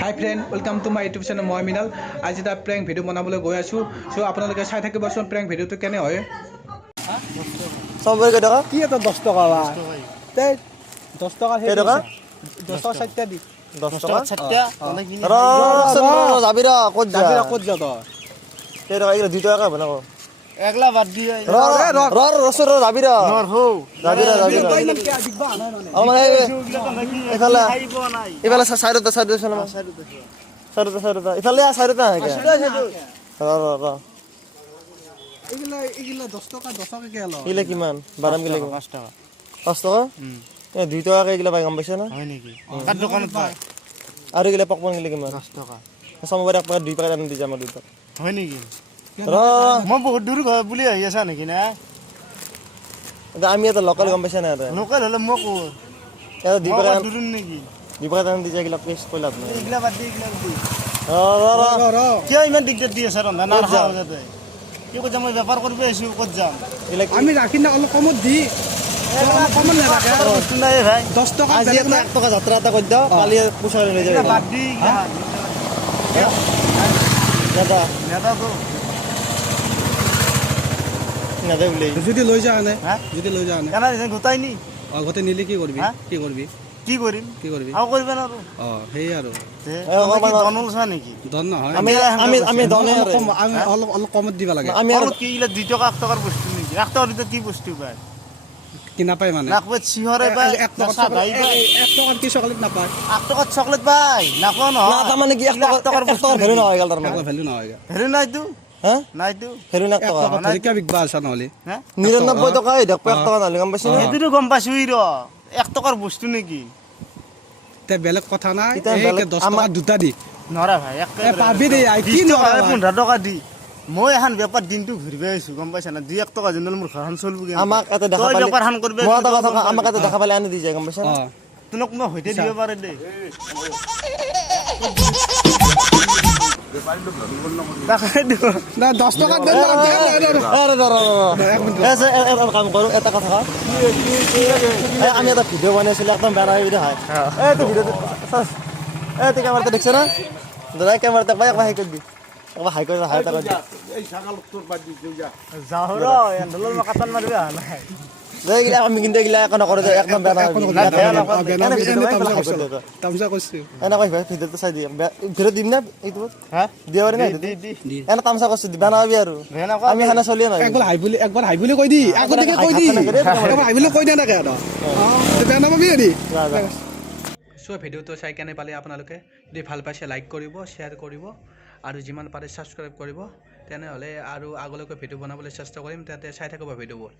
High friend welcome to my YouTube channel मैं मिनाल आज এটা প্র্যাঙ্ক ভিডিও বনাবলৈ গৈ আছো সো আপোনালোকে চাই থাকিবচোন প্র্যাঙ্ক ভিডিওটো কেনে হয় সম্পর্কে টাকা কি এটা 10 টাকা বা তে 10 টাকা হে 10 টাকা 60 টা দি 10 টাকা 60 টা যাবিরা কত যা কত যা তো তে টাকা এগুলো 2 টাকা বানাবো একলা বাদ দি রসর যাবিরা নর হো যাবিরা আমার এখালা এবেলা সাইরতা শোনা সাইরতা এখালে সাইরতা কে এগুলা 10 টাকা কে হলো ইলে কিমান বারাম গিলে 5 টাকা 5 টাকা এ 2 টাকা এগুলা পাই গম পাইছ না হয় নেকি কার দোকানত পায় আর এগুলা পকপন গিলে কিমান 10 টাকা সমবারে এক টাকা 2 টাকা আনি দিছে আমার দুধ হয় নেকি মই বহুত দূর বুলি আহি আছা নেকি না আমি এটা লোকাল গম পাইছ না লোকাল হলে মই কো এটা 2 টাকা দূর নেকি 2 টাকা আনি দিছে এগুলা পেস্ট কইলা না এগুলা বাদ দি এগুলা দি র কিয় ইমান দিগদার দি আছে রন্ধা না খাওয়া যাতে কি কই মই ব্যাপার করবে এসু কত যাম আমি রাখি না অলপ কমত দি কমত না রাখে বস্তু নাই ভাই 10 টাকা আজি 1 টাকা যাত্রা এটা কই দাও কালি পুষারে লই যাবে বাদ দি দাদা নেতা তো না দে বলি যদি লৈ যা আনে হ্যাঁ যদি লৈ যা আনে কেনা গোটাই নি আগতে নিলে কি করবি হ্যাঁ? কি করবি কি কৰিম কি কৰবি আও কৰিবা না আৰু সেই আৰু দনল চা নেকি দন নহয় আমি আমি আমি দনে আমি অলপ কমত দিবা লাগে আমি আর অলপ কি ইলা 2 টাকা 1 টাকাৰ বস্তু নেকি 1 টাকাৰ ভিতৰত কি বস্তু পায় কিনা পাই মানে নাকবে চিহৰে পায় 1 টাকা সাদাই পায় 1 টাকার কি চকলেট নাপায় 1 টাকাত চকলেট পায় নাকো না নহয় তার মানে কি 1 টাকার ভ্যালু না হয়ে গেল তার মানে টাকা ভ্যালু না হয় হেৰি নাইতো হ্যাঁ নাইতো ভ্যালু না 1 টাকা ধরে কি বিকবা আছে নহলে হ্যাঁ 99 টাকা এই দেখো 1 টাকা না গম পাইছ না সেইটোতো গম পাইছো ই ৰ 1 টাকাৰ বস্তু নেকি তে বেলেগ কথা নাই ইতা এই বেলেগ 10 টাকা দুটা দি নৰা ভাই পাবি দে আই কি 20 টাকা নৰা 15 টাকা দি মই এখন বেপাৰ দিনটো ঘুৰিব আহিছো গম পাইছা না 2 টাকা জনল মোৰ ঘৰখন চলব কি আমাক এতে দেখা তই পালে বেপাৰ হান কৰবে মই এটা কথা আমাক এতে দেখা পালে আনি দি যায় গম পাইছ না তুনক মই হইতে দিব পাৰে দে তাকে দিব না 10 টাকা দেন না আরে দাঁড়া এসে কাম করো এটা কথা আমি একটা ভিডিও বানিয়েছিলাম একদম বেড়া হয়ে যায় এই তো ভিডিও এই তুই ক্যামেরাতে দেখছ না দাদা ক্যামেরাতে ভাই একবার হাই করে দি একবার হাই করে হাই করে দি এই ছাগল তোর বাদ দি যা যাও ৰ এন্ডলৰ মাকাতান মাৰিবে নাই দেই গিলা আমি কিন্তু গিলা এখন করে একদম বেড়া তামসা করছি এনা কই ভাই ভিডিওতে চাই দি ভিডিও দিম না এইটো হ্যাঁ দিওরে না দি এনা তামসা করছি দিবা না আবি আর আমি হানা চলি না একবার হাই বুলি কই দি আগতে কই দি একবার হাই বুলি কই দে না কেন তে না পাবি নি সো ভিডিওটো চাই কেনে পালে আপোনালোকে যদি ভাল পাইছে লাইক কৰিব শেয়াৰ কৰিব আৰু যিমান পাৰে সাবস্ক্ৰাইব কৰিব তেনে হলে আৰু আগলৈকে ভিডিও বনাবলৈ চেষ্টা কৰিম তাতে চাই থাকিব ভিডিওবোৰ